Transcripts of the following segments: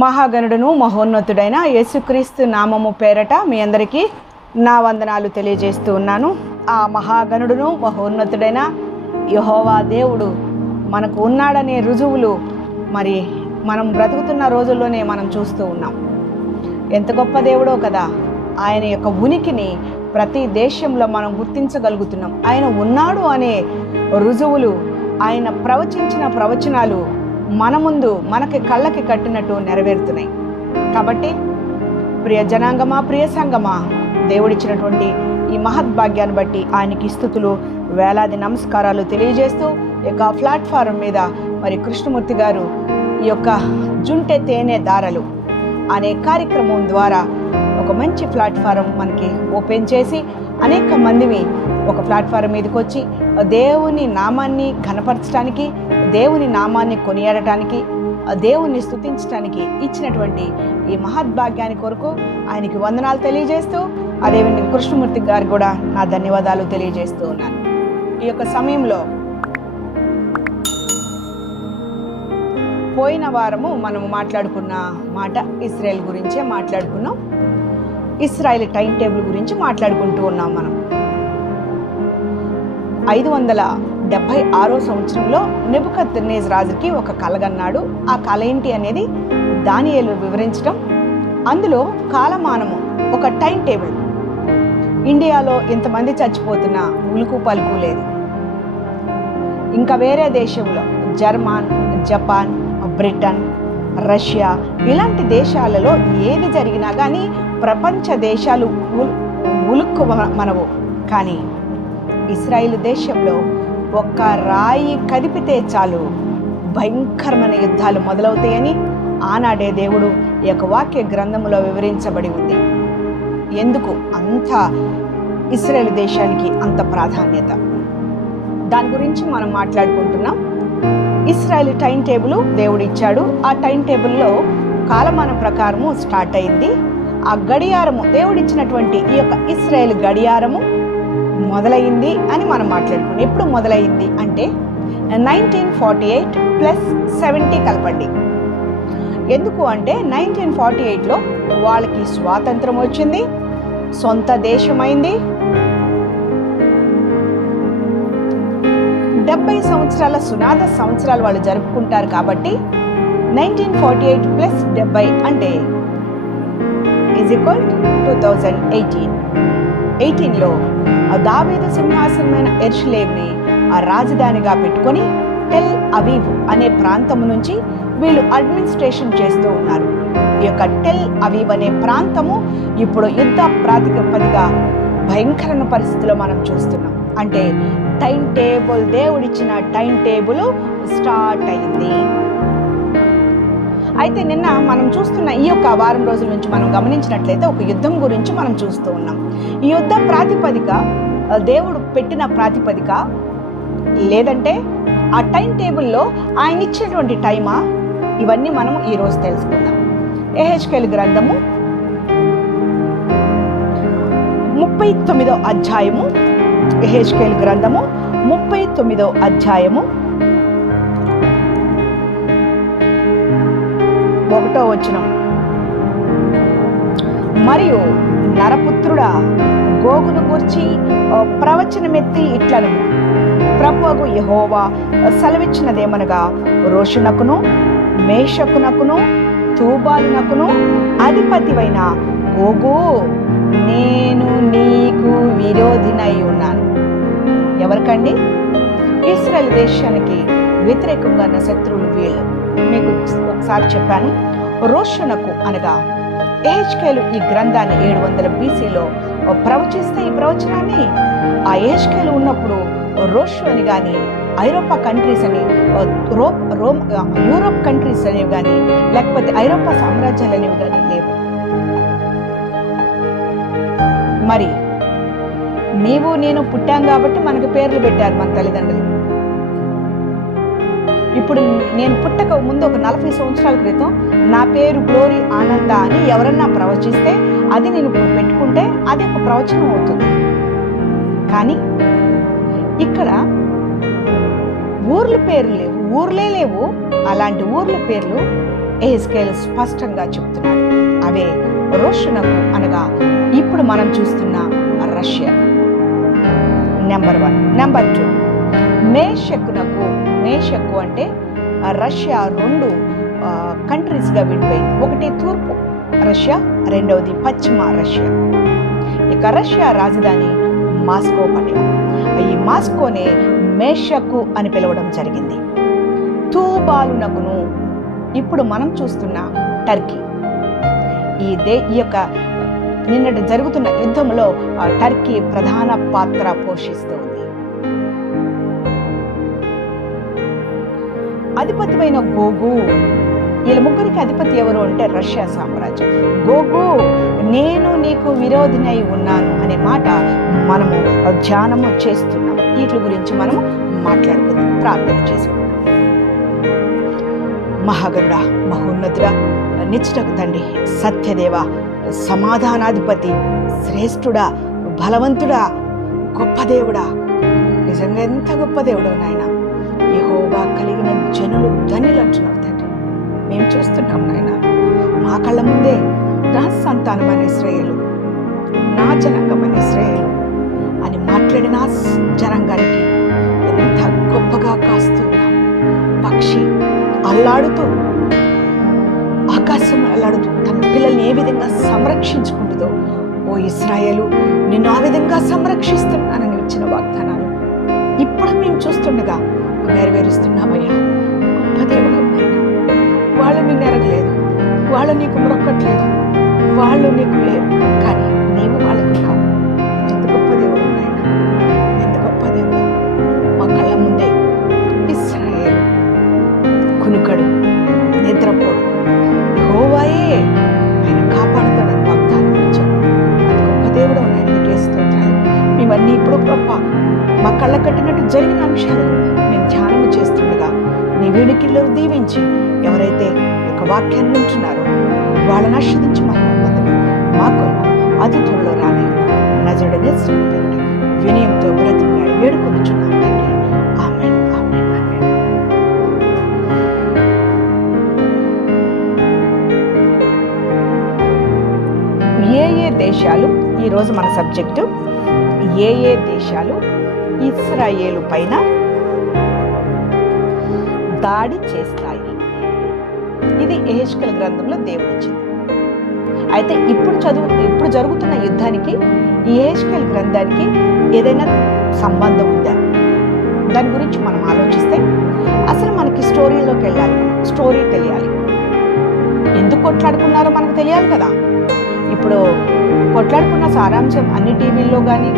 మహాగణుడును మహోన్నతుడైన యేసుక్రీస్తు నామము పేరట మీ అందరికీ నా వందనాలు తెలియజేస్తూ ఉన్నాను. ఆ మహాగణుడును మహోన్నతుడైన యెహోవా దేవుడు మనకు ఉన్నాడనే రుజువులు మరి మనం బ్రతుకుతున్న రోజుల్లోనే మనం చూస్తూ ఉన్నాం. ఎంత గొప్ప దేవుడో కదా. ఆయన యొక్క ఉనికిని ప్రతి దేశంలో మనం గుర్తించగలుగుతున్నాం. ఆయన ఉన్నాడు అనే రుజువులు, ఆయన ప్రవచించిన ప్రవచనాలు మన ముందు మనకి కళ్ళకి కట్టినట్టు నెరవేరుతున్నాయి. కాబట్టి ప్రియ జనాంగమా, ప్రియ సంగమా, దేవుడిచ్చినటువంటి ఈ మహద్భాగ్యాన్ని బట్టి ఆయనకి స్తుతులు, వేలాది నమస్కారాలు తెలియజేస్తూ ఈ యొక్క ప్లాట్ఫారం మీద మరి కృష్ణమూర్తి గారు ఈ యొక్క జుంటె తేనె దారలు అనే కార్యక్రమం ద్వారా ఒక మంచి ప్లాట్ఫారం మనకి ఓపెన్ చేసి అనేక మందిని ఒక ప్లాట్ఫారం మీదకి వచ్చి దేవుని నామాన్ని ఘనపరచడానికి, దేవుని నామాన్ని కొనియాడటానికి, దేవుణ్ణి స్తుతించడానికి ఇచ్చినటువంటి ఈ మహద్భాగ్యాన్ని కొరకు ఆయనకి వందనాలు తెలియజేస్తూ, అదేవిధంగా కృష్ణమూర్తి గారు కూడా నా ధన్యవాదాలు తెలియజేస్తూ ఉన్నాను. ఈ యొక్క సమయంలో పోయిన వారము మనము మాట్లాడుకున్న మాట ఇస్రాయేల్ గురించే మాట్లాడుకున్నాం. ఇస్రాయేల్ టైం టేబుల్ గురించి మాట్లాడుకుంటూ ఉన్నాం. మనం 576 సంవత్సరంలో నెబుకద్నెజర్ రాజుకి ఒక కలగన్నాడు. ఆ కల ఏంటి అనేది దానియేలు వివరించడం, అందులో కాలమానము ఒక టైం టేబుల్. ఇండియాలో ఇంతమంది చచ్చిపోతున్నా ఉలుకు పలుకు లేదు. ఇంకా వేరే దేశంలో జర్మన్, జపాన్, బ్రిటన్, రష్యా ఇలాంటి దేశాలలో ఏది జరిగినా కానీ ప్రపంచ దేశాలు ఉలుక్కు మనవు. కానీ ఇస్రాయేల్ దేశంలో ఒక్క రాయి కదిపితే చాలు భయంకరమైన యుద్ధాలు మొదలవుతాయని ఆనాడే దేవుడు ఈ యొక్క వాక్య గ్రంథంలో వివరించబడి ఉంది. ఎందుకు అంత ఇస్రాయేల్ దేశానికి అంత ప్రాధాన్యత, దాని గురించి మనం మాట్లాడుకుంటున్నాం. ఇస్రాయేల్ టైం టేబుల్ దేవుడు ఇచ్చాడు. ఆ టైం టేబుల్లో కాలమాన ప్రకారము స్టార్ట్ అయింది. ఆ గడియారము దేవుడిచ్చినటువంటి ఈ యొక్క ఇస్రాయేల్ గడియారము మొదలైంది అని మనం మాట్లాడుకున్నాం. ఎప్పుడు మొదలైంది అంటే 1948 ప్లస్ 70 కలపండి. ఎందుకు అంటే 1948లో వాళ్ళకి స్వాతంత్రం వచ్చింది, సొంత దేశమైంది. 70 సంవత్సరాల సునాద సంవత్సరాలు వాళ్ళు జరుపుకుంటారు. కాబట్టి 1948 ప్లస్ 70 అంటే ఈజ్ ఈక్వల్ 2018లో దావీదు సింహాసనమైన యెరూషలేముని ఆ రాజధానిగా పెట్టుకొని టెల్ అవీవ్ అనే ప్రాంతం నుంచి వీళ్ళు అడ్మినిస్ట్రేషన్ చేస్తూ ఉన్నారు. ఈ యొక్క టెల్ అవీవ్ అనే ప్రాంతము ఇప్పుడు యుద్ధ ప్రాతిపదికగా భయంకరమైన పరిస్థితిలో మనం చూస్తున్నాం. అంటే టైం టేబుల్, దేవుడిచ్చిన టైం టేబుల్ స్టార్ట్ అయింది. అయితే నిన్న మనం చూస్తున్న ఈ యొక్క వారం రోజుల నుంచి మనం గమనించినట్లయితే ఒక యుద్ధం గురించి మనం చూస్తూ ఉన్నాం. ఈ యుద్ధ ప్రాతిపదిక దేవుడు పెట్టిన ప్రాతిపదిక, లేదంటే ఆ టైం టేబుల్లో ఆయన ఇచ్చినటువంటి టైమా, ఇవన్నీ మనం ఈరోజు తెలుసుకుందాం. యెహెజ్కేలు గ్రంథము 39వ అధ్యాయము, యెహెజ్కేలు గ్రంథము 39వ అధ్యాయము 1వ వచనం. మరియు నరపుత్రుడా, గోగును గూర్చి ప్రవచనమెత్తి ఇట్లను ప్రభువగు యెహోవా సెలవిచ్చినదేమనగా, రోషునకును, మేషకునకును, తూబాలునకును అధిపతివైన గోగు, నేను నీకు విరోధినై ఉన్నాను. ఎవరికండి? ఇశ్రాయేల్ దేశానికి వ్యతిరేకంగా ఉన్న శత్రువులు వీళ్ళు. మీకు ఒకసారి చెప్పాను. రోషునకు అనగా యెహెజ్కేలు ఈ గ్రంథాన్ని 700 BCలో ప్రవచిస్తే, ఈ ప్రవచనాన్ని ఆ యెహెజ్కేలు ఉన్నప్పుడు రోషు అని కానీ, ఐరోపా కంట్రీస్ అని, యూరోప్ కంట్రీస్ అనేవి కానీ, లేకపోతే ఐరోపా సామ్రాజ్యాలు అనేవి కానీ లేవు. మరి నీవు నేను పుట్టాం కాబట్టి మనకు పేర్లు పెట్టారు మన తల్లిదండ్రులు. ఇప్పుడు నేను పుట్టక ముందు ఒక 40 సంవత్సరాల క్రితం నా పేరు గ్లోరీ ఆనంద అని ఎవరన్నా ప్రవచిస్తే అది నేను పెట్టుకుంటే అది ఒక ప్రవచనం అవుతుంది. కానీ ఇక్కడ ఊర్ల పేర్లు లేవు, ఊర్లే లేవు. అలాంటి ఊర్ల పేర్లు యెహెజ్కేలు స్పష్టంగా చెప్తున్నాడు. అవే రోషునకు అనగా ఇప్పుడు మనం చూస్తున్న రష్యా. నెంబర్ 1. నెంబర్ 2 మేషకునకు. మేషకు అంటే రష్యా 2 కంట్రీస్గా విడిపోయింది. ఒకటి తూర్పు రష్యా, రెండవది పశ్చిమ రష్యా. ఇక రష్యా రాజధాని మాస్కో పట్టణం. ఈ మాస్కోనే మేషకు అని పిలవడం జరిగింది. తూబాలునకును ఇప్పుడు మనం చూస్తున్న టర్కీ. ఈ యొక్క నిన్నటి జరుగుతున్న యుద్ధంలో టర్కీ ప్రధాన పాత్ర పోషిస్తుంది. అధిపతిమైన గోగు. వీళ్ళ ముగ్గురికి అధిపతి ఎవరు అంటే రష్యా సామ్రాజ్యం. గోగు, నేను నీకు విరోధినై ఉన్నాను అనే మాట మనము ధ్యానము చేస్తున్నాం. వీటి గురించి మనము మాట్లాడుకుందాం, ప్రార్థన చేసుకుందాం. మహాగరుడా, మహోన్నతుడా, నిత్యుడకు తండ్రి, సత్యదేవ, సమాధానాధిపతి, శ్రేష్ఠుడా, బలవంతుడా, గొప్ప దేవుడా, నిజంగా ఎంత గొప్ప దేవుడు నాయన. యెహోవా కలిగిన జనులు ధన్యులు అంటున్నావు తండ్రి. మేము చూస్తున్నాం నాయన, మా కళ్ళ ముందే నా సంతానం అనే ఇశ్రాయేలు, నా జనాంగం అనే ఇశ్రాయేలు అని మాట్లాడిన జనాంగానికి ఎంత గొప్పగా కాస్తున్నా. పక్షి అల్లాడుతూ, ఆకాశం అల్లాడుతూ తన పిల్లల్ని ఏ విధంగా సంరక్షించుకుంటుందో, ఓ ఇశ్రాయేలు నిన్ను ఆ విధంగా సంరక్షిస్తున్నానని ఇచ్చిన వాగ్దానాలు ఇప్పుడు మేము చూస్తుండగా నెరవేరుస్తున్నామయ్యా. గొప్ప దేవుడు నాయనా. వాళ్ళు నిన్ను ఎరగలేదు, వాళ్ళు నీకు మొక్కట్లేదు, వాళ్ళు నీకు లేరు, కానీ నీవు వాళ్ళకు కావు. ఎంత గొప్ప దేవుడు నాయనా, ఎంత గొప్ప దేవుడు. మా కళ్ళ ముందే ఇశ్రాయేలు కునుకడు, నిద్రపోడు, యెహోవాయే ఆయన కాపాడుతాడని వాగ్దానం ఇచ్చాడు. గొప్ప దేవుడు నాయన, నీకే స్తోత్రాలు. మేమన్నీ ఇప్పుడు గొప్ప మా కళ్ళ కట్టినట్టు జరిగిన అంశాలు మేము ధ్యానం చేస్తుండగా నీ వీడికిలో దీవించి, ఎవరైతే యొక్క వాక్యాన్ని వింటున్నారో వాళ్ళని ఆశీర్వదించి మా కొరకు అతి త్వరలో రాని నజరుడనే శ్రీతండ్రి వినయంతో బ్రతిమలాడి వేడుకొనుచున్నాం తండ్రి. ఆమేన్, ఆమేన్, ఆమేన్. ఏ దేశాలు, ఈరోజు మన సబ్జెక్టు, ఏ దేశాలు ఇశ్రాయేలు పైన దాడి చేస్తాయి? ఇది యెహెజ్కేలు గ్రంథంలో దేవుడు ఇచ్చింది. అయితే ఇప్పుడు జరుగుతున్న యుద్ధానికి ఈ యెహెజ్కేలు గ్రంథానికి ఏదైనా సంబంధం ఉందా? దాని గురించి మనం ఆలోచిస్తే అసలు మనకి స్టోరీలోకి వెళ్ళాలి, స్టోరీ తెలియాలి. ఎందుకు కొట్లాడుకున్నారో మనకు తెలియాలి కదా. ఇప్పుడు కొట్లాడుకున్న సారాంశం అన్ని టీవీల్లో కానీ,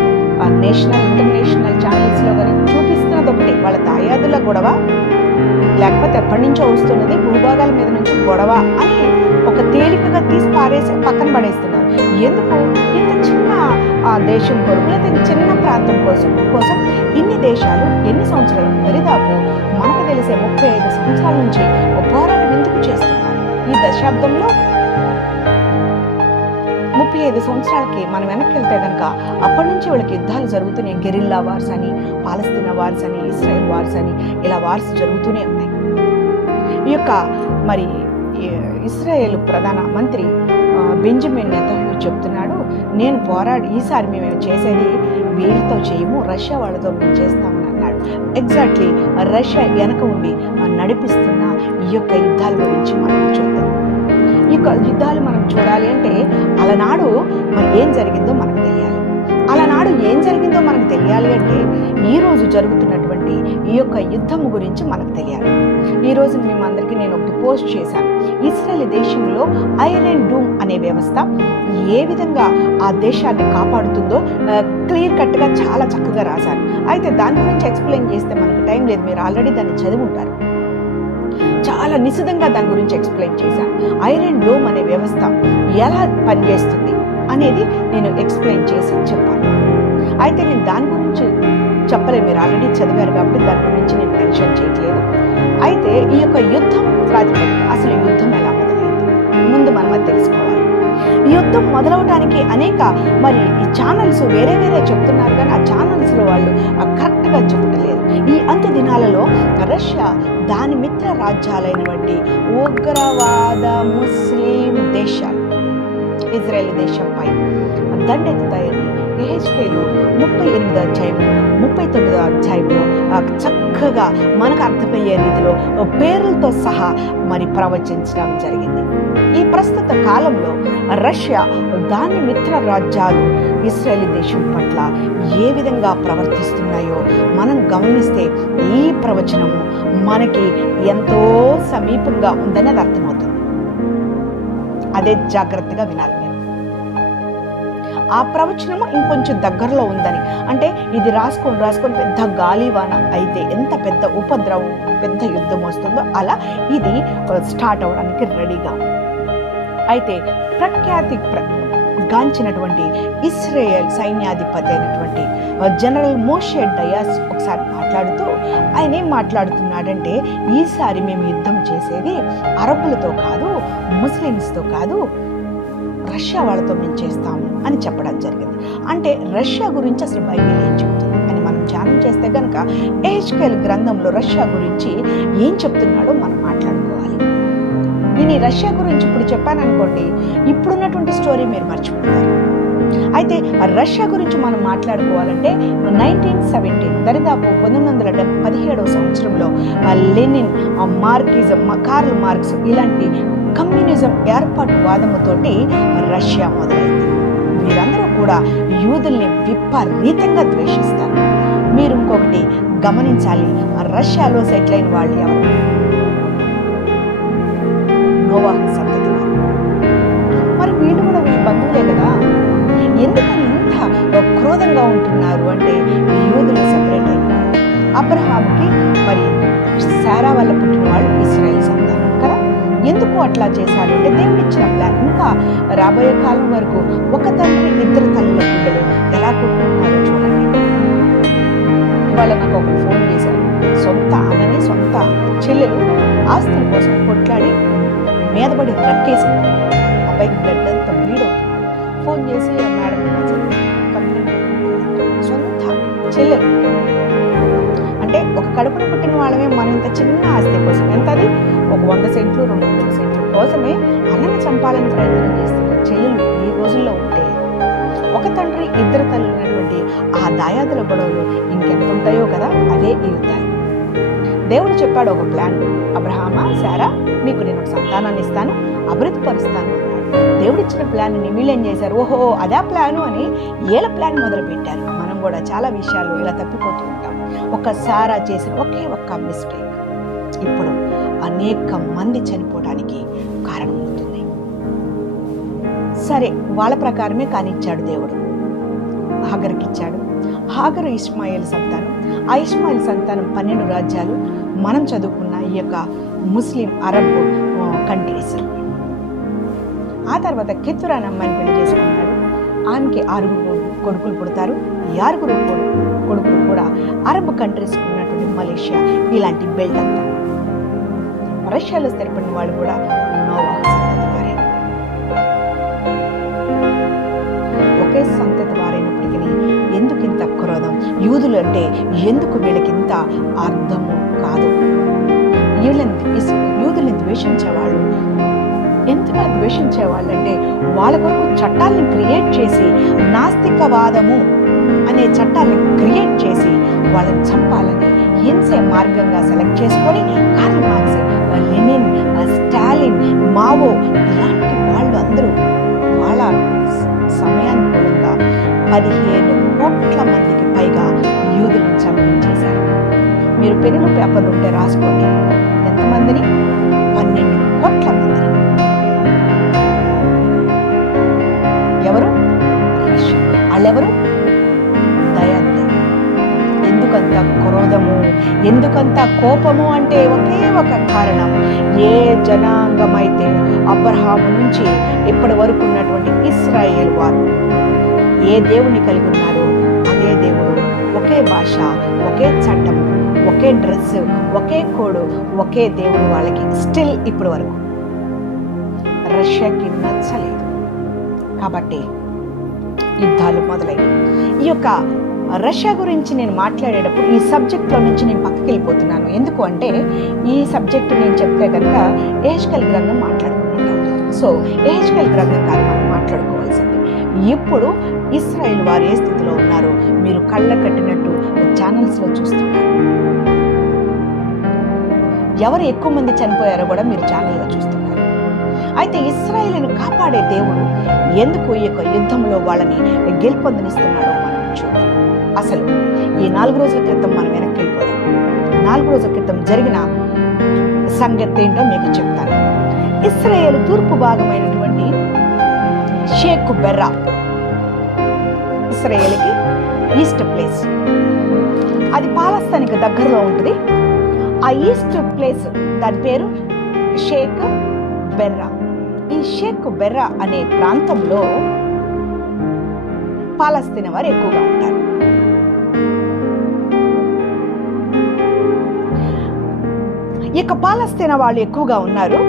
నేషనల్ ఇంటర్నేషనల్ ఛానల్స్లో కానీ చూపిస్తున్నది ఒకటి, వాళ్ళ దాయాదుల గొడవ, లేకపోతే ఎప్పటి నుంచో వస్తున్నది భూభాగాల మీద నుంచి గొడవ అని ఒక తేలికగా తీసి పక్కన పడేస్తున్నారు. ఎందుకు? ఇంత చిన్న దేశం కొరకు, లేదా చిన్న ప్రాంతం కోసం ఇన్ని దేశాలు ఎన్ని సంవత్సరాలు, దరిదాపు మనకు తెలిసే 35 సంవత్సరాల నుంచి ఒక పోరాటం ఎందుకు చేస్తున్నారు? ఈ దశాబ్దంలో 35 సంవత్సరాలకి మనం వెనక్కి వెళ్తే కనుక అప్పటి నుంచి వాళ్ళకి యుద్ధాలు జరుగుతున్నాయి. గెరిల్లా వార్స్ అని, పాలస్తీనా వార్స్ అని, ఇస్రాయెల్ వార్స్ అని, ఇలా వార్స్ జరుగుతూనే ఉన్నాయి. ఈ యొక్క మరి Israel Pradhan Mantri Benjamin Netanyahu చెప్తున్నాడు, నేను ఈసారి మేము చేసేది వీళ్ళతో చేయము, రష్యా వాళ్ళతో మేము చేస్తామని అన్నాడు. ఎగ్జాక్ట్లీ రష్యా వెనక ఉండి నడిపిస్తున్న ఈ యొక్క యుద్ధాల గురించి మనం చూద్దాం. ఈ యుద్ధాలు మనం చూడాలి అంటే అలనాడు మరి ఏం జరిగిందో మనకు తెలియాలి. అలనాడు ఏం జరిగిందో మనకు తెలియాలి అంటే ఈరోజు జరుగుతున్నటువంటి ఈ యొక్క యుద్ధం గురించి మనకు తెలియాలి. ఈరోజు మేమందరికీ నేను ఒకటి పోస్ట్ చేశాను. ఇస్రాయేల్ దేశంలో ఐరన్ డూమ్ అనే వ్యవస్థ ఏ విధంగా ఆ దేశాన్ని కాపాడుతుందో క్లియర్ కట్గా చాలా చక్కగా రాశాను. అయితే దాని గురించి ఎక్స్ప్లెయిన్ చేస్తే మనకు టైం లేదు, మీరు ఆల్రెడీ దాన్ని చదివి ఉంటారు. చాలా నిశితంగా దాని గురించి ఎక్స్ప్లెయిన్ చేశాను. ఐరన్ డోమ్ అనే వ్యవస్థ ఎలా పనిచేస్తుంది అనేది నేను ఎక్స్ప్లెయిన్ చేసి చెప్పాను. అయితే నేను దాని గురించి చెప్పలేదు, మీరు ఆల్రెడీ చదివారు కాబట్టి దాని గురించి నేను మెన్షన్ చేయట్లేదు. అయితే ఈ యొక్క యుద్ధం ప్రాతిపదిక, అసలు యుద్ధం ఎలా మొదలైంది ముందు మనం అది తెలుసుకోవాలి. ఈ యుద్ధం మొదలవడానికి అనేక మరి ఈ ఛానల్స్ వేరే చెప్తున్నారు, కానీ ఆ ఛానల్స్లో వాళ్ళు కరెక్ట్గా చెప్పలేదు. ఈ అంత్య దినాలలో రష్యా దాని మిత్ర రాజ్యాలైనటువంటి ఉగ్రవాద ముస్లిం దేశాలు ఇజ్రాయెల్ దేశంపై దండెత్తుతాయని యెహెజ్కేలు 38వ అధ్యాయము 39వ అధ్యాయంలో చక్కగా మనకు అర్థమయ్యే రీతిలో పేర్లతో సహా మరి ప్రవచించడం జరిగింది. ఈ ప్రస్తుత కాలంలో రష్యా దాని మిత్ర రాజ్యాలు ఇజ్రాయెల్ దేశం పట్ల ఏ విధంగా ప్రవర్తిస్తున్నాయో మనం గమనిస్తే ఈ ప్రవచనము మనకి ఎంతో సమీపంగా ఉందని అది అర్థమవుతుంది. అదే జాగ్రత్తగా వినాలి. ఆ ప్రవచనము ఇంకొంచెం దగ్గరలో ఉందని, అంటే ఇది రాసుకొని పెద్ద గాలివాన అయితే ఎంత పెద్ద ఉపద్రవం, పెద్ద యుద్ధం వస్తుందో అలా ఇది స్టార్ట్ అవ్వడానికి రెడీగా. అయితే ప్రఖ్యాతి గాంచినటువంటి ఇస్రాయేల్ సైన్యాధిపతి అయినటువంటి జనరల్ మోషే డయాస్ ఒకసారి మాట్లాడుతూ ఆయన ఏం మాట్లాడుతున్నాడంటే, ఈసారి మేము యుద్ధం చేసేది అరబ్బులతో కాదు, ముస్లిమ్స్తో కాదు, రష్యా వాళ్ళతో మేము చేస్తాము అని చెప్పడం జరిగింది. అంటే రష్యా గురించి అసలు బైబిల్ ఏం చెబుతుంది అని మనం ధ్యానం చేస్తే కనుక యెహెజ్కేలు గ్రంథంలో రష్యా గురించి ఏం చెప్తున్నాడో మనం మాట్లాడుకోవాలి. నేను ఈ రష్యా గురించి ఇప్పుడు చెప్పాను అనుకోండి, ఇప్పుడున్నటువంటి స్టోరీ మీరు మర్చిపోతారు. అయితే రష్యా గురించి మనం మాట్లాడుకోవాలంటే 1917 దరిదాపు 1917వ సంవత్సరంలో లెనిన్, మార్కిజం, కార్ల్ మార్క్స్ ఇలాంటి కమ్యూనిజం ఏర్పాటు వాదముతోటి రష్యా మొదలైంది. వీరందరూ కూడా యూదుల్ని విపరీతంగా ద్వేషిస్తారు. మీరు ఇంకొకటి గమనించాలి, రష్యాలో సెటిల్ అయిన వాళ్ళు ఎవరు? నోవాహు సంతతి వారు. మరి వీళ్ళు కూడా వీళ్ళ బంధువులే కదా. ఎందుకని ఇంత క్రోధంగా ఉంటున్నారు అంటే, యూదులు సెపరేట్ అయినారు. అబ్రహాంకి మరి శారా వల్ల పుట్టిన వాళ్ళు ఇశ్రాయేల్ సంతానం కదా. ఎందుకు అట్లా చేశాడు అంటే, దేవుడు ఇచ్చిన ప్లాన్. ఇంకా రాబోయే కాలం వరకు ఒక తండ్రి ఇద్దరు తల్లుల బిడ్డలు ఎలా పుట్టుకున్నారో చూడండి. ఇవాళ నాకు ఒక ఫోన్ చేశారు, సొంత ఆమెని సొంత చెల్లెలు ఆస్తుల కోసం కొట్లాడి మీదపడి రక్కేసి అబ్బాయికి బ్లడ్ అంతా బ్లీడ్ అవుతుంది. ఫోన్ చేసి మేడం కంప్లైంట్, సొంత చెల్లెలు అంటే ఒక కడుపున పుట్టిన వాళ్ళమే మనం ఇంత చిన్న ఆస్తి కోసం, ఎంత అది ఒక 100 సెంట్లు 200 సెంట్లు కోసమే అన్నని చంపాలని ప్రయత్నం చేస్తున్న చెల్లెలు ఈ రోజుల్లో ఉంటే, ఒక తండ్రి ఇద్దరు తల్లులు ఉన్నటువంటి ఆ దాయాదుల గొడవలు ఇంకెంత ఉంటాయో కదా. అదే ఈ యుద్ధాలు. దేవుడు చెప్పాడు ఒక ప్లాన్, అబ్రహామా, శారా మీకు నేను ఒక సంతానాన్ని ఇస్తాను, అభివృద్ధి పరుస్తాను అన్నాడు. దేవుడిచ్చిన ప్లాన్ ని వీళ్ళు ఏం చేశారు, ఓహో అదే ప్లాను అని ఏళ్ళ ప్లాన్ మొదలు పెట్టారు. మనం కూడా చాలా విషయాలు ఇలా తప్పిపోతూ ఉంటాం. ఒక శారా చేసిన ఒక్క మిస్టేక్ ఇప్పుడు అనేక మంది చనిపోవడానికి కారణమవుతుంది. సరే, వాళ్ళ ప్రకారమే కానిచ్చాడు దేవుడు. హాగర్కి ఇచ్చాడు. హాగరు ఇష్మాయేల్ సంతానం. ఆ ఇష్మాయేల్ సంతానం 12 రాజ్యాలు, మనం చదువుకున్న ఈ యొక్క ముస్లిం అరబ్ కంట్రీస్. ఆ తర్వాత కెతురాన్ అమ్మాయిని పెళ్లి చేసుకున్నాడు. ఆమెకి 6 కొడుకులు పుడతారు. ఈ 6 కొడుకులు కూడా అరబ్ కంట్రీస్ ఉన్నటువంటి మలేషియా ఇలాంటి బెల్ట్ అంతా. రష్యాలో స్థిరపడిన వాళ్ళు కూడా నోవాహు సంతతి వారే. ఒకే సంతతి వారైనప్పటికీ ఎందుకు ఇంత క్రోధం? యూదులు అంటే ఎందుకు వీళ్ళకింత అర్థము కాదు. యూదుల్ని ద్వేషించేవాళ్ళు ఎంతగా ద్వేషించేవాళ్ళంటే, వాళ్ళ కొరకు చట్టాలను క్రియేట్ చేసి, నాస్తికవాదము అనే చట్టాలను క్రియేట్ చేసి వాళ్ళని చంపాలని హింసే మార్గంగా సెలెక్ట్ చేసుకొని Karl Marx, Lenin, Stalin, Mao ఇలాంటి వాళ్ళు అందరూ వాళ్ళ సమయానుకూలంగా 15 కోట్ల మందికి పైగా యూదులను చంపించేశారు. మీరు పెన్నులు పేపర్లు ఉంటే రాసుకోండి, ఎంతమందిని? 12 కోట్ల మందిని. ఎవరు వాళ్ళెవరు? దయాన్నే. ఎందుకంత క్రోధము, ఎందుకంత కోపము అంటే ఒకే ఒక కారణం. ఏ జనాంగమైతే అబ్రహాము నుంచి ఇప్పటి వరకు ఉన్నటువంటి ఇశ్రాయేల్ వారు ఏ దేవుని కలిగి ఉన్నారో అదే దేవుడు, ఒకే భాష, ఒకే చట్టము, ఒకే డ్రెస్, ఒకే కోడు, ఒకే దేవుడు వాళ్ళకి స్టిల్ ఇప్పటి వరకు. రష్యాకి నచ్చలేదు. కాబట్టి యుద్ధాలు మొదలయ్యాయి. ఈ యొక్క రష్యా గురించి నేను మాట్లాడేటప్పుడు ఈ సబ్జెక్ట్లో నుంచి నేను పక్కకి వెళ్ళిపోతున్నాను. ఎందుకు అంటే ఈ సబ్జెక్టు నేను చెప్తే కనుక యెహెజ్కేలు గ్రంథం మాట్లాడుకుంటాం. సో యెహెజ్కేలు గ్రంథం కాదు మనం మాట్లాడుకోవాల్సింది. ఇప్పుడు ఇశ్రాయేల్ వారు ఏ స్థితిలో ఉన్నారు మీరు కళ్ళ కట్టినట్టు ఛానల్స్లో చూస్తున్నారు. ఎవరు ఎక్కువ మంది చనిపోయారో కూడా మీరు ఛానల్లో చూస్తున్నారు. అయితే ఇశ్రాయేలును కాపాడే దేవుడు ఎందుకు ఈ యొక్క యుద్ధంలో వాళ్ళని గెలుపొందనిస్తున్నాడో మనం చూద్దాం. అసలు ఈ 4 రోజుల క్రితం మనం వెనక్కి వెళ్ళిపోదాం. 4 రోజుల క్రితం జరిగిన సంగతి ఏంటో మీకు చెప్తాను. ఇశ్రాయేలు తూర్పు భాగమైనటువంటి షేక్ బెర్రా, ఇశ్రాయేలుకి ఈస్ట్ ప్లేస్, అది పాలస్తీనాకి దగ్గరలో ఉంటుంది. ఆ ఈస్ట్ ప్లేస్ దాని పేరు షేక్ బెర్రా. ఈ షేక్ బెర్రా అనే ప్రాంతంలో పాలస్తీనా వారు ఎక్కువగా ఉంటారు. ఇక పాలస్తీనా వాళ్ళు ఎక్కువగా ఉన్నారు,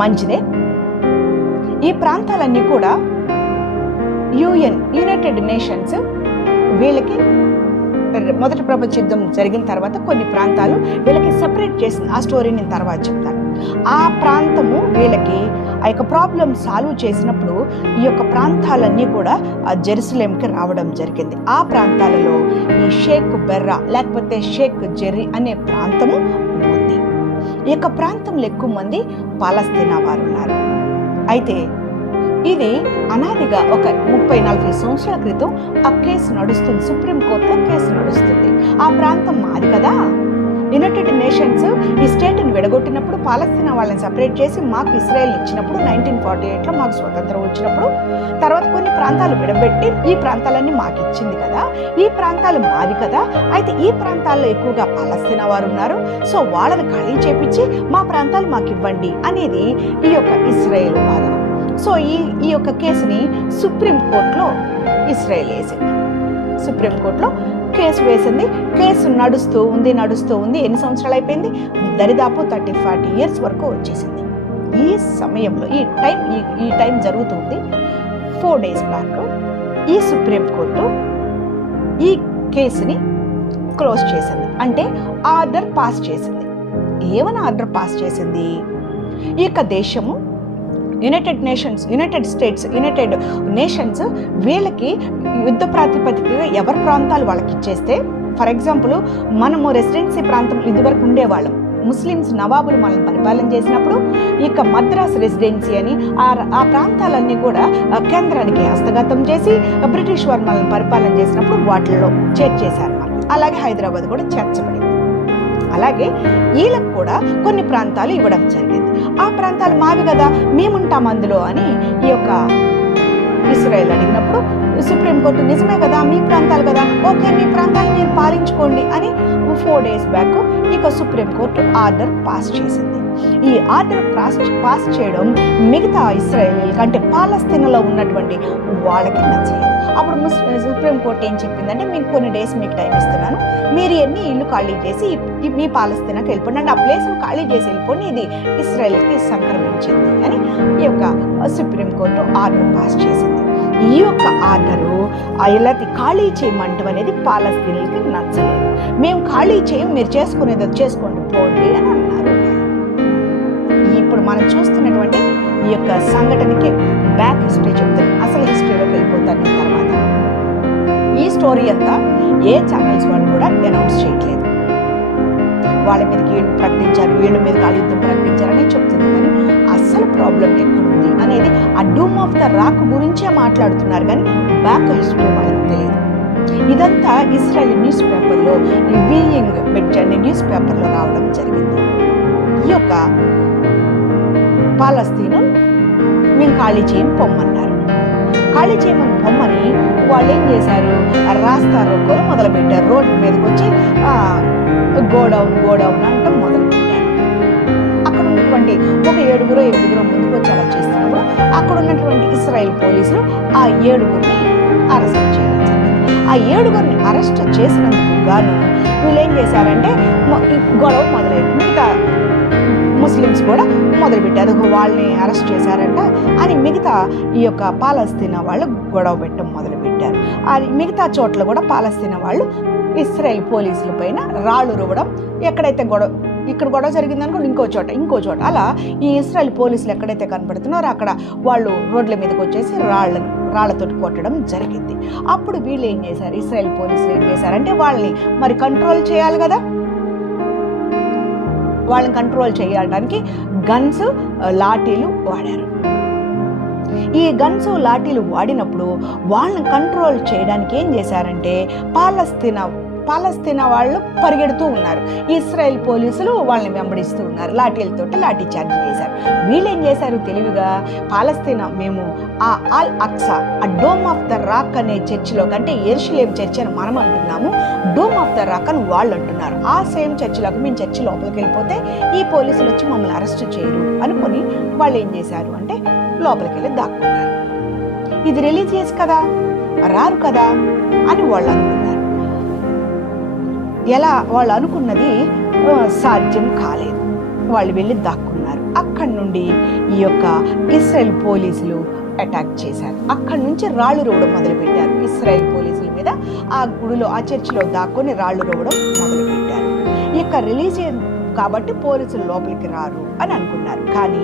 మంచిదే. ఈ ప్రాంతాలన్నీ కూడా యునైటెడ్ నేషన్స్ వీళ్ళకి మొదటి ప్రపంచ యుద్ధం జరిగిన తర్వాత కొన్ని ప్రాంతాలు వీళ్ళకి సెపరేట్ చేసింది. ఆ స్టోరీ నేను తర్వాత చెప్తాను. ఆ ప్రాంతము వీళ్ళకి ఆ యొక్క ప్రాబ్లం సాల్వ్ చేసినప్పుడు ఈ యొక్క ప్రాంతాలన్నీ కూడా జెరూసలేంకి రావడం జరిగింది. ఆ ప్రాంతాలలో ఈ షేక్ బెర్రా లేకపోతే షేక్ జెర్రీ అనే ప్రాంతము ఉంది. ఈ యొక్క ప్రాంతంలో ఎక్కువ మంది పాలస్తీనా వారు ఉన్నారు. అయితే ఇది అనాదిగా ఒక 30-40 సంవత్సరాల క్రితం ఆ కేసు నడుస్తుంది. సుప్రీంకోర్టులో కేసు నడుస్తుంది. ఆ ప్రాంతం మాది కదా. యునైటెడ్ నేషన్స్ ఈ స్టేట్ని విడగొట్టినప్పుడు పాలస్తీనా వాళ్ళని సపరేట్ చేసి మాకు ఇజ్రాయెల్ ఇచ్చినప్పుడు 1948లో మాకు స్వతంత్రం వచ్చినప్పుడు తర్వాత కొన్ని ప్రాంతాలు విడబెట్టి ఈ ప్రాంతాలన్నీ మాకు ఇచ్చింది కదా, ఈ ప్రాంతాలు మాది కదా. అయితే ఈ ప్రాంతాల్లో ఎక్కువగా పాలస్తీనా వారు ఉన్నారు. సో వాళ్ళని ఖాళీ చేపించి మా ప్రాంతాలు మాకు ఇవ్వండి అనేది ఈ యొక్క ఇజ్రాయెల్ వాదన. సో ఈ యొక్క కేసుని సుప్రీంకోర్టులో ఇజ్రాయెల్ వేసింది. సుప్రీంకోర్టులో కేసు వేసింది. కేసు నడుస్తూ ఉంది. ఎన్ని సంవత్సరాలు అయిపోయింది? దరిదాపు 30-40 ఇయర్స్ వరకు వచ్చేసింది. ఈ సమయంలో ఈ టైం జరుగుతుంది. 4 days బ్యాక్ ఈ సుప్రీంకోర్టు ఈ కేసుని క్లోజ్ చేసింది. అంటే ఆర్డర్ పాస్ చేసింది. ఏమైనా ఆర్డర్ పాస్ చేసింది? ఈ యొక్క దేశము యునైటెడ్ నేషన్స్ వీళ్ళకి యుద్ధ ప్రాతిపదికగా ఎవరి ప్రాంతాలు వాళ్ళకి ఇచ్చేస్తే, ఫర్ ఎగ్జాంపుల్ మనము రెసిడెన్సీ ప్రాంతం ఇదివరకు ఉండేవాళ్ళం. ముస్లిమ్స్ నవాబులు మనల్ని పరిపాలన చేసినప్పుడు ఇక మద్రాస్ రెసిడెన్సీ అని ఆ ప్రాంతాలన్నీ కూడా కేంద్రానికి హస్తగతం చేసి బ్రిటిష్ వారు మనల్ని పరిపాలన చేసినప్పుడు వాటిల్లో చేర్చేశారు. అలాగే హైదరాబాద్ కూడా చేర్చబడింది. అలాగే వీళ్ళకు కూడా కొన్ని ప్రాంతాలు ఇవ్వడం జరిగింది. ఆ ప్రాంతాలు మావి కదా, మేముంటాం అందులో అని ఈ యొక్క ఇజ్రాయెల్ అడిగినప్పుడు సుప్రీంకోర్టు నిజమే కదా, మీ ప్రాంతాలు కదా, ఓకే మీ ప్రాంతాలు మీరు పాలించుకోండి అని 4 days బ్యాక్ ఇక సుప్రీంకోర్టు ఆర్డర్ పాస్ చేసింది. ఈ ఆర్డర్ పాస్ చేయడం మిగతా ఇజ్రాయెల్ కంటే పాలస్తీనాలో ఉన్నటువంటి వాళ్ళకి నచ్చలేదు. అప్పుడు సుప్రీంకోర్టు ఏం చెప్పిందంటే, మీకు కొన్ని డేస్ మీకు టైం ఇస్తున్నాను, మీరు ఎన్ని ఇల్లు ఖాళీ చేసి మీ పాలస్తీనాకి వెళ్ళిపోండి, అంటే ఆ ప్లేస్ను ఖాళీ చేసి వెళ్ళిపోండి, ఇది ఇజ్రాయెల్కి సంక్రమించింది అని ఈ యొక్క సుప్రీంకోర్టు ఆర్డర్ పాస్ చేసింది. ఈ యొక్క ఆర్డరు ఇలా ఖాళీ చేయమంటం అనేది పాలస్తీనాలకి నచ్చలేదు. మేము ఖాళీ చేయం, మీరు చేసుకునేది చేసుకోండి పోండి అని అన్నారు. ఇప్పుడు మనం చూస్తున్నటువంటి ఈ యొక్క సంఘటనకి బ్యాక్ హిస్టరీ చెప్తాను. అసలు హిస్టరీలోకి వెళ్ళిపోతాను తర్వాత. ఈ స్టోరీ అంతా ఏ ఛానల్స్ వాళ్ళు కూడా అనౌన్స్ చేయట్లేదు. వాళ్ళ మీదకి వీళ్ళు ప్రకటించారు, వీళ్ళ మీద యుద్ధం ప్రకటించారని చెప్తుంది. కానీ అసలు ప్రాబ్లం ఎక్కడుంది అనేది ఆ డూమ్ ఆఫ్ ద రాక్ గురించే మాట్లాడుతున్నారు, కానీ బ్యాక్ హిస్టరీ వాళ్ళకి తెలియదు. ఇదంతా ఇజ్రాయెల్ న్యూస్ పేపర్లో వీయింగ్ బెడ్జ్ అనే న్యూస్ పేపర్లో రావడం జరిగింది. ఈ యొక్క పాలస్తీను మేము ఖాళీ చేయని పొమ్మన్నారు. ఖాళీ చేయమని పొమ్మని వాళ్ళు ఏం చేశారు, రాస్తా రోకోలు మొదలుపెట్టారు. రోడ్డు మీదకి వచ్చి గోడౌన్ అంటాం మొదలుపెట్టారు. అక్కడ ఉన్నటువంటి ఒక 7-8 ముందుకు వచ్చి అలా చేస్తున్నప్పుడు అక్కడ ఉన్నటువంటి ఇజ్రాయెల్ పోలీసులు ఆ 7 అరెస్ట్ చేయడం జరిగింది. ఆ 7 అరెస్ట్ చేసినందుకు గాను వీళ్ళు ఏం చేశారంటే గొడవ మొదలైంది. మిగతా ముస్లిమ్స్ కూడా మొదలుపెట్టారు, వాళ్ళని అరెస్ట్ చేశారంట అని మిగతా ఈ యొక్క పాలస్తీనా వాళ్ళు గొడవ పెట్టడం మొదలుపెట్టారు. మిగతా చోట్ల కూడా పాలస్తీనా వాళ్ళు ఇస్రాయేల్ పోలీసుల పైన రాళ్ళు రువ్వడం, ఎక్కడైతే ఇక్కడ గొడవ జరిగిందనుకో ఇంకో చోట అలా ఈ ఇస్రాయేల్ పోలీసులు ఎక్కడైతే కనపడుతున్నారో అక్కడ వాళ్ళు రోడ్ల మీదకి వచ్చేసి రాళ్లతోటి కొట్టడం జరిగింది. అప్పుడు వీళ్ళు ఏం చేశారు, ఇస్రాయేల్ పోలీసులు ఏం చేశారంటే వాళ్ళని మరి కంట్రోల్ చేయాలి కదా, వాళ్ళని కంట్రోల్ చేయడానికి గన్స్, లాఠీలు వాడారు. ఈ గన్స్, లాఠీలు వాడినప్పుడు వాళ్ళని కంట్రోల్ చేయడానికి ఏం చేశారంటే పాలస్తీనా వాళ్ళు పరిగెడుతూ ఉన్నారు, ఇస్రాయేల్ పోలీసులు వాళ్ళని వెంబడిస్తూ ఉన్నారు, లాఠీలతోటి లాఠీ చార్జ్ చేశారు. వీళ్ళు ఏం చేశారు తెలివిగా, పాలస్తీనా మేము ఆ అల్ అక్సా, ఆ డోమ్ ఆఫ్ ద రాక్ అనే చర్చిలోకి, అంటే యెరూషలేం చర్చ్ అని మనం అంటున్నాము, డోమ్ ఆఫ్ ద రాక్ అని వాళ్ళు అంటున్నారు, ఆ సేమ్ చర్చిలోకి మేము చర్చి లోపలికి వెళ్ళిపోతే ఈ పోలీసులు వచ్చి మమ్మల్ని అరెస్ట్ చేయరు అనుకుని వాళ్ళు ఏం చేశారు అంటే లోపలికి వెళ్ళి దాక్కున్నారు. ఇది రిలీజియస్ కదా, రారు కదా అని వాళ్ళు అనుకున్నారు. ఎలా వాళ్ళు అనుకున్నది సాధ్యం కాలేదు. వాళ్ళు వెళ్ళి దాక్కున్నారు. అక్కడి నుండి ఈ యొక్క ఇస్రాయేల్ పోలీసులు అటాక్ చేశారు. అక్కడి నుంచి రాళ్ళు రువ్వడం మొదలుపెట్టారు. ఇస్రాయేల్ పోలీసుల మీద ఆ గుడిలో, ఆ చర్చిలో దాక్కుని రాళ్ళు రువ్వడం మొదలుపెట్టారు. ఈ యొక్క రిలీజియన్ కాబట్టి పోలీసులు లోపలికి రారు అని అనుకున్నారు. కానీ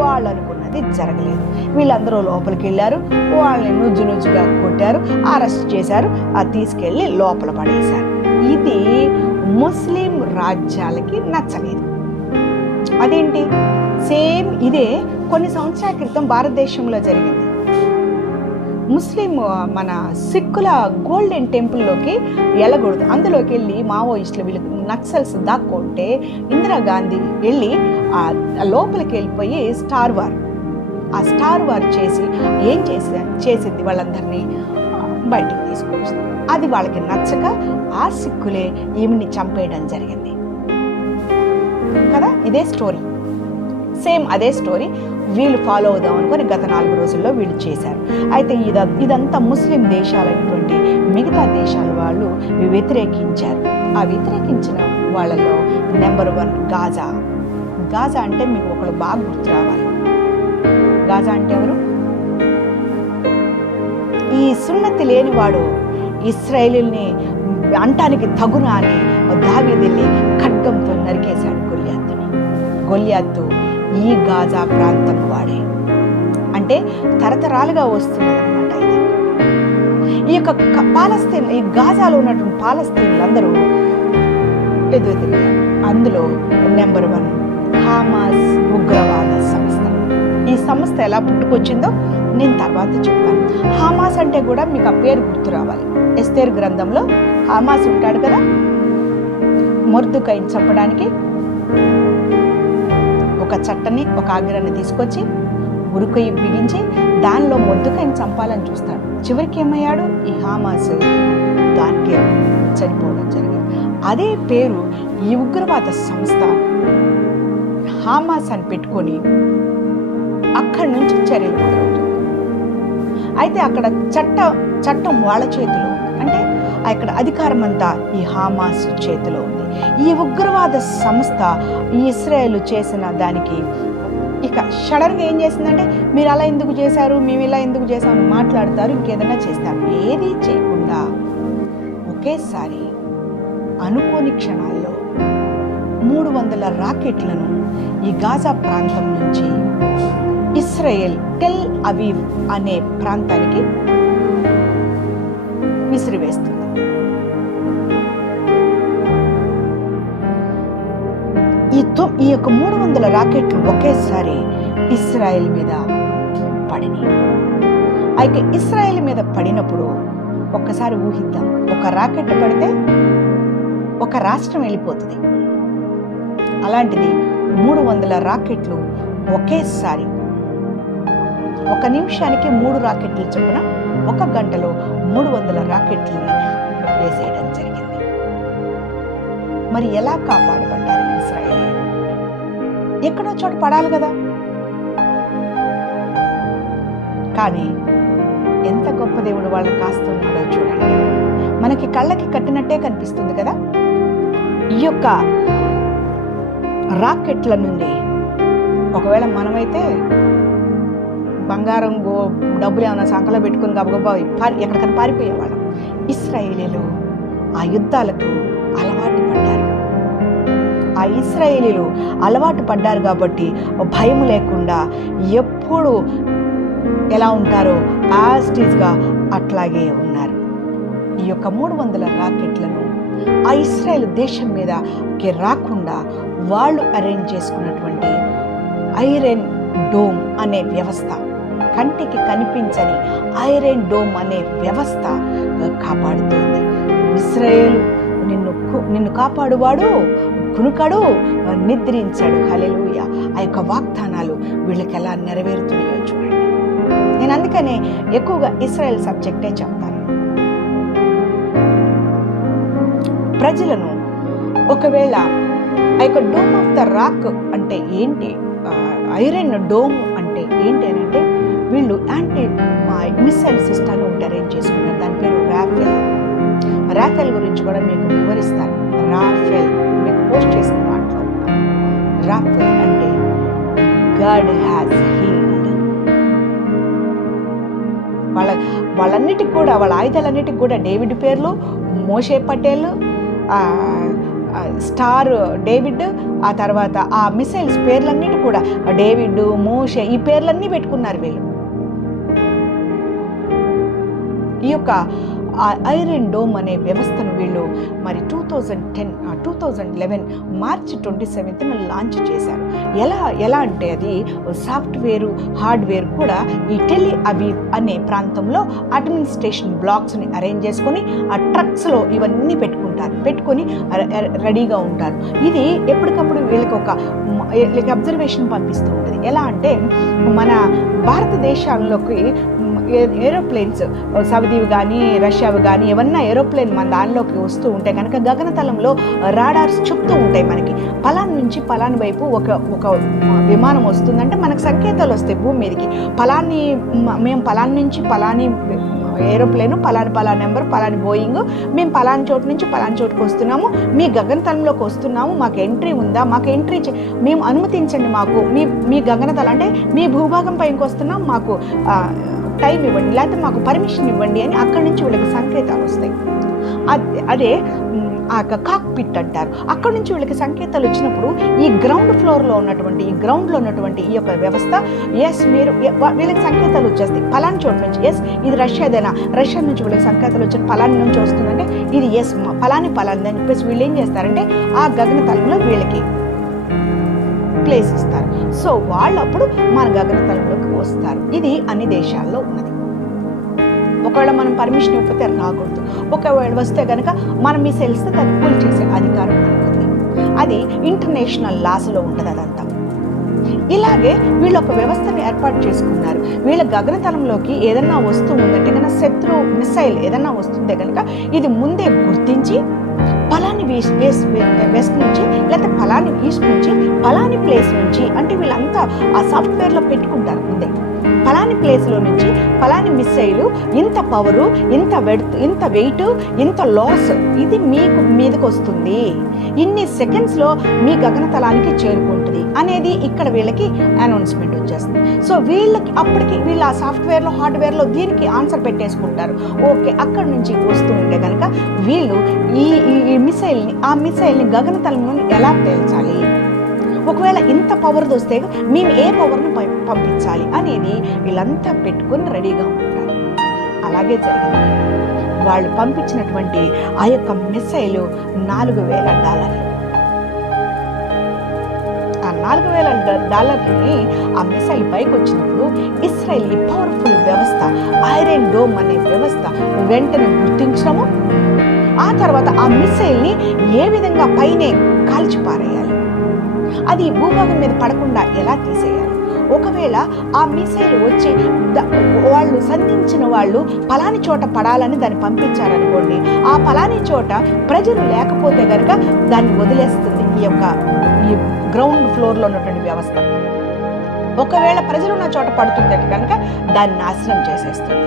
వాళ్ళు అనుకున్నది జరగలేదు. వీళ్ళందరూ లోపలికి వెళ్ళారు, వాళ్ళని నుజ్జుగా కొట్టారు, అరెస్ట్ చేశారు, అది తీసుకెళ్ళి లోపల పడేశారు. ఇది ముస్లిం రాజ్యాలకి నచ్చలేదు. అదేంటి, సేమ్ ఇదే కొన్ని సంవత్సరాల క్రితం భారతదేశంలో జరిగింది. మన సిక్కుల గోల్డెన్ టెంపుల్లోకి వెళ్ళకూడదు, అందులోకి వెళ్ళి మావోయిస్టులు వీళ్ళు నక్సల్స్ దాక్కుంటే ఇందిరాగాంధీ వెళ్ళి ఆ లోపలికి వెళ్ళిపోయి స్టార్ వార్ చేసి ఏం చేసింది వాళ్ళందరినీ బయటికి తీసుకొచ్చింది. అది వాళ్ళకి నచ్చక ఆ సిక్కులే ఈమెని చంపేయడం జరిగింది కదా. ఇదే స్టోరీ, సేమ్ అదే స్టోరీ వీళ్ళు ఫాలో అవుదాం అనుకొని గత 4 రోజుల్లో వీళ్ళు చేశారు. అయితే ఇదంతా ముస్లిం దేశాలైనటువంటి మిగతా దేశాల వాళ్ళు వ్యతిరేకించారు. ఆ వ్యతిరేకించిన వాళ్ళలో నెంబర్ 1 గాజా అంటే మీకు ఒకళ్ళు బాగా గుర్తు రావాలి. గాజా అంటే ఎవరు? ఈ సున్నతి లేనివాడు ఇశ్రాయేలుని అంటానికి తగునా అని దావీదుని ఖడ్గంతో నరికేశాడు గొల్యాతు ఈ గాజా ప్రాంతం వాడే. అంటే తరతరాలుగా వస్తున్నదన్నమాట ఇది. ఈ యొక్క పాలస్తీన్, ఈ గాజాలో ఉన్నటువంటి పాలస్తీన్లందరూ ఎదురుతిరిగారు. అందులో నెంబర్ 1 హమాస్ ఉగ్రవాద సంస్థ. ఈ సంస్థ ఎలా పుట్టుకొచ్చిందో నేను తర్వాత చెప్తాను. హమాస్ అంటే కూడా మీకు ఆ పేరు గుర్తు రావాలి. ఎస్తేరు గ్రంథంలో హమాస్ ఉంటాడు కదా, మొర్దుకైని చంపడానికి ఒక చట్టని, ఒక ఆజ్ఞని తీసుకొచ్చి ఉరుకొయ్యి బిగించి దానిలో మొర్దుకైని చంపాలని చూస్తాడు. చివరికి ఏమయ్యాడు? ఈ హమాస్ దానికే చనిపోవడం జరిగింది. అదే పేరు ఈ ఉగ్రవాద సంస్థ హమాస్ అని పెట్టుకొని అక్కడి నుంచి చర్యలు మొదలవుతుంది. అయితే అక్కడ చట్టం వాళ్ళ చేతిలో, అంటే అక్కడ అధికారం అంతా ఈ హమాస్ చేతిలో ఉంది. ఈ ఉగ్రవాద సంస్థ ఈ ఇశ్రాయేలు చేసిన దానికి ఇక సడన్గా ఏం చేసిందంటే, మీరు అలా ఎందుకు చేశారు, మేము ఇలా ఎందుకు చేశామని మాట్లాడతారు, ఇంకేదైనా చేస్తారు. ఏదీ చేయకుండా ఒకేసారి అనుకోని క్షణాల్లో 300 రాకెట్లను ఈ గాజా ప్రాంతం నుంచి ఇస్రాయేల్ టెల్ అవీవ్ అనే ప్రాంతానికి విసిరివేస్తుంది. ఈ యొక్క 300 రాకెట్లు ఒకేసారి ఇస్రాయేల్ మీద పడినాయి. అయితే ఇస్రాయేల్ మీద పడినప్పుడు ఒక్కసారి ఊహిద్దాం, ఒక రాకెట్ పడితే ఒక రాష్ట్రం వెళ్ళిపోతుంది. అలాంటిది 300 రాకెట్లు ఒకేసారి, 1 నిమిషానికి 3 రాకెట్లు చొప్పున 1 గంటలో 300 రాకెట్లని వేసేయడం జరిగింది. మరి ఎలా కాపాడబడ్డారు ఇశ్రాయేలు? ఎక్కడో చోట పడాలి కదా. కానీ ఎంత గొప్ప దేవుడు వాళ్ళని కాస్తున్నాడో చూడండి. మనకి కళ్ళకి కట్టినట్టే కనిపిస్తుంది కదా. ఈ యొక్క రాకెట్ల నుండి ఒకవేళ మనమైతే బంగారం డబ్బులు ఏమైనా సంకలో పెట్టుకుని గబగబా ఎక్కడికైనా పారిపోయేవాళ్ళం. ఇశ్రాయేలీలు ఆ యుద్ధాలకు అలవాటు పడ్డారు. ఆ ఇశ్రాయేలీలు అలవాటు పడ్డారు కాబట్టి భయం లేకుండా ఎప్పుడు ఎలా ఉంటారో యాస్టీస్గా అట్లాగే ఉన్నారు. ఈ యొక్క 300 రాకెట్లను ఆ ఇశ్రాయేల్ దేశం మీదకి రాకుండా వాళ్ళు అరేంజ్ చేసుకున్నటువంటి ఐరన్ డోమ్ అనే వ్యవస్థ, కంటికి కనిపించని ఐరన్ డోమ్ అనే వ్యవస్థ కాపాడుతోంది. ఇశ్రాయేలు నిన్ను కాపాడువాడు కునుకడు, నిద్రించాడు. హల్లెలూయా. ఆ యొక్క వాగ్దానాలు వీళ్ళకి ఎలా నెరవేరుతున్నాయో చూడండి. నేను అందుకనే ఎక్కువగా ఇశ్రాయేల్ సబ్జెక్టే చెప్తాను. ప్రజలను ఒకవేళ ఆ యొక్క డోమ్ ఆఫ్ ద రాక్ అంటే ఏంటి, ఐరన్ డోమ్ అంటే ఏంటి అని అంటే, వీళ్ళు యాంటీ మిసైల్ సిస్టమ్ని ఒకటి అరేంజ్ చేసుకున్నారు. దాని పేరు రాఫెల్. రాఫెల్ గురించి కూడా మీకు వివరిస్తాను. రాఫెల్ మీకు పోస్ట్ చేసిన దాంట్లో రాఫెల్ అంటే గాడ్ హ్యాస్ హీల్డ్. వాళ్ళన్నిటికి కూడా, వాళ్ళ ఆయుధాలన్నిటికి కూడా డేవిడ్ పేర్లు, మోషే పటేల్, స్టార్ డేవిడ్, ఆ తర్వాత ఆ మిసైల్స్ పేర్లన్నిటి కూడా డేవిడ్, మోషే, ఈ పేర్లన్నీ పెట్టుకున్నారు వీళ్ళు. ఈ యొక్క ఐరన్ డోమ్ అనే వ్యవస్థను వీళ్ళు మరి 2011 మార్చి 27న లాంచ్ చేశారు. ఎలా అంటే అది సాఫ్ట్వేరు హార్డ్వేర్ కూడా ఈ టెలి అవీవ్ అనే ప్రాంతంలో అడ్మినిస్ట్రేషన్ బ్లాక్స్ని అరేంజ్ చేసుకొని ఆ ట్రక్స్లో ఇవన్నీ పెట్టుకొని రెడీగా ఉంటారు. ఇది ఎప్పటికప్పుడు వీళ్ళకి అబ్జర్వేషన్ పంపిస్తూ ఉంటుంది. ఎలా అంటే మన భారతదేశంలోకి ఏరోప్లేన్స్, సౌదీవి కానీ రష్యావి కానీ ఏమన్నా ఏరోప్లేన్ మన దానిలోకి వస్తూ ఉంటే కనుక గగనతలంలో రాడార్స్ చెప్తూ ఉంటాయి మనకి, పలాన్ నుంచి పలాని వైపు ఒక విమానం వస్తుందంటే మనకు సంకేతాలు వస్తాయి భూమి మీదకి. మేము పలాన్ నుంచి పలాని ఏరోప్లేను, పలాని నెంబర్, పలాని బోయింగ్, మేము పలాని చోటు నుంచి పలాని చోటుకు వస్తున్నాము, మీ గగనతలంలోకి వస్తున్నాము, మాకు ఎంట్రీ ఉందా, మాకు ఎంట్రీ మేము అనుమతించండి, మాకు మీ గగనతలం అంటే మీ భూభాగం పైకి వస్తున్నాం, మాకు టైం ఇవ్వండి, లేకపోతే మాకు పర్మిషన్ ఇవ్వండి అని అక్కడి నుంచి వీళ్ళకి సంకేతాలు వస్తాయి. అదే ఆ కాక్ పిట్ అంటారు. అక్కడి నుంచి వీళ్ళకి సంకేతాలు వచ్చినప్పుడు ఈ గ్రౌండ్లో ఉన్నటువంటి ఈ యొక్క వ్యవస్థ మీరు వీళ్ళకి సంకేతాలు వచ్చేస్తాయి పలాని చోటు నుంచి. ఇది రష్యా నుంచి వీళ్ళకి సంకేతాలు వచ్చి పలాని నుంచి వస్తుందంటే ఇది పలాని అని చెప్పేసి వీళ్ళు ఏం చేస్తారంటే ఆ గగనతలంలో వీళ్ళకి ప్లేస్ ఇస్తారు. సో వాళ్ళు అప్పుడు మన గగనతలంలోకి వస్తారు. ఇది అన్ని దేశాల్లో ఉన్నది. ఒకవేళ మనం పర్మిషన్ ఇవ్వకపోతే రాకూడదు. ఒకవేళ వస్తే కనుక మన మిసైల్స్ దాన్ని కూల్ చేసే అధికారం మనకుంది. అది ఇంటర్నేషనల్ లాస్లో ఉంటుంది అదంతా. ఇలాగే వీళ్ళు ఒక వ్యవస్థను ఏర్పాటు చేసుకున్నారు. వీళ్ళ గగనతలంలోకి ఏదన్నా వస్తూ ఉందంటే కనుక శత్రు మిసైల్ ఏదన్నా వస్తుంటే కనుక ఇది ముందే గుర్తించి పలాని వెస్ట్ నుంచి లేకపోతే పలాని ఈస్ట్ నుంచి పలాని ప్లేస్ నుంచి అంటే వీళ్ళంతా ఆ సాఫ్ట్వేర్లో పెట్టుకుంటారు ముందే. పలాని ప్లేస్లో నుంచి పలాని మిసైలు ఇంత పవరు, ఇంత వెయిట్, ఇంత లాస్, ఇది మీదకి వస్తుంది, ఇన్ని సెకండ్స్లో మీ గగనతలానికి చేరుకుంటుంది అనేది ఇక్కడ వీళ్ళకి అనౌన్స్మెంట్ వచ్చేస్తుంది. సో అప్పటికి వీళ్ళు ఆ సాఫ్ట్వేర్లో హార్డ్వేర్లో దీనికి ఆన్సర్ పెట్టేసుకుంటారు. ఓకే, అక్కడి నుంచి వస్తూ ఉంటే కనుక వీళ్ళు ఈ మిసైల్ని గగనతలంలో ఎలా పేల్చాలి, ఒకవేళ ఇంత పవర్ వస్తే మేము ఏ పవర్ని పంపించాలి అనేది వీళ్ళంతా పెట్టుకొని రెడీగా ఉంటారు. అలాగే జరిగింది. వాళ్ళు పంపించినటువంటి ఆ యొక్క మిసైల్ $4,000. ఆ $4,000 ఆ మిసైల్ పైకి వచ్చినప్పుడు ఇస్రాయేల్ ఈ పవర్ఫుల్ వ్యవస్థ ఐరన్ డోమ్ అనే వ్యవస్థ వెంటనే గుర్తించడము, ఆ తర్వాత ఆ మిసైల్ని ఏ విధంగా పైనే కాల్చిపారేయాలి, అది భూభాగం మీద పడకుండా ఎలా తీసేయాలి. ఒకవేళ ఆ మిసైల్ వచ్చి వాళ్ళు సంధించిన వాళ్ళు పలాని చోట పడాలని దాన్ని పంపించారనుకోండి, ఆ పలాని చోట ప్రజలు లేకపోతే కనుక దాన్ని వదిలేస్తుంది ఈ గ్రౌండ్ ఫ్లోర్లో ఉన్నటువంటి వ్యవస్థ. ఒకవేళ ప్రజలు ఉన్న చోట పడుతుందంటే కనుక దాన్ని నాశనం చేసేస్తుంది.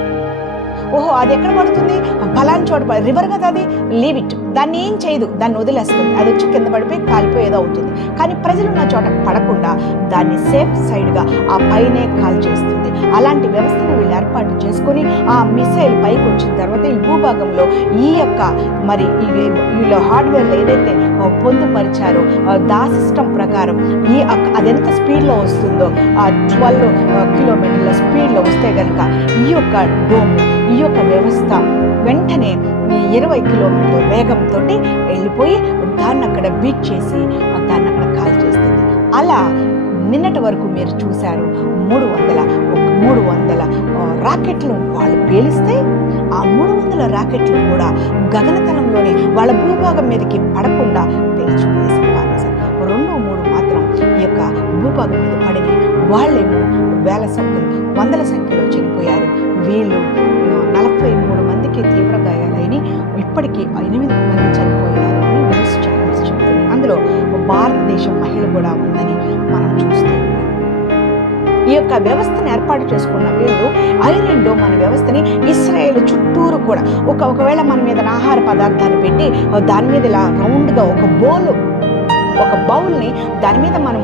ఓహో అది ఎక్కడ పడుతుంది, ఫలాని చోట రివర్ కదా, అది లీవ్ ఇట్, దాన్ని ఏం చేయదు, దాన్ని వదిలేస్తుంది, అది వచ్చి కింద పడిపోయి కాలిపోయేదో అవుతుంది. కానీ ప్రజలు ఉన్న చోట పడకుండా దాన్ని సేఫ్ సైడ్గా ఆ పైనే కాల్ చేస్తుంది. అలాంటి వ్యవస్థను వీళ్ళు ఏర్పాటు చేసుకొని ఆ మిసైల్ పైకి వచ్చిన తర్వాత ఈ భూభాగంలో ఈ యొక్క మరి వీళ్ళు హార్డ్వేర్లో ఏదైతే పొందుపరిచారో దా సిస్టమ్ ప్రకారం అది ఎంత స్పీడ్లో వస్తుందో, ఆ 12 కిలోమీటర్ల స్పీడ్లో వస్తే కనుక ఈ యొక్క డోమ్, ఈ యొక్క వ్యవస్థ వెంటనే 20 కిలోమీటర్ల వేగంతో వెళ్ళిపోయి దాన్ని అక్కడ బీట్ చేసి దాన్ని అక్కడ కాల్ చేస్తుంది. అలా నిన్నటి వరకు మీరు చూశారు 300 రాకెట్లు వాళ్ళు పేలిస్తే ఆ 300 రాకెట్లు కూడా గగనతలంలోని వాళ్ళ భూభాగం మీదకి పడకుండా పేల్చివేసి పారేశారు. 2-3 మాత్రం ఈ యొక్క భూభాగం మీద పడిని వాళ్ళేమో వందల సంఖ్యలో చనిపోయారు. వీళ్ళు 43 మందికి తీవ్ర గాయాలైన ఇప్పటికీ 8 మంది చనిపోయారు అని న్యూస్ ఛానల్స్ చెప్తున్నాయి. అందులో భారతదేశం మహిళ కూడా ఉందని మనం చూస్తూ ఉన్నాం. ఈ యొక్క వ్యవస్థను ఏర్పాటు చేసుకున్న వీళ్ళు ఐరన్ డోమ్ అనే వ్యవస్థని ఇస్రాయేల్ చుట్టూరు కూడా ఒకవేళ మన మీద ఆహార పదార్థాన్ని పెట్టి దాని మీద ఇలా రౌండ్గా ఒక బౌల్ని దాని మీద మనం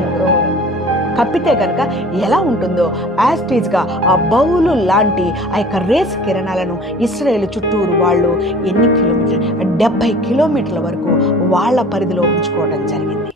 కప్పితే కనుక ఎలా ఉంటుందో యాస్టీజ్గా ఆ బౌలు లాంటి ఆ యొక్క రేస్ కిరణాలను ఇస్రాయేల్ చుట్టూరు వాళ్ళు ఎన్ని కిలోమీటర్లు 70 కిలోమీటర్ల వరకు వాళ్ళ పరిధిలో ఉంచుకోవడం జరిగింది.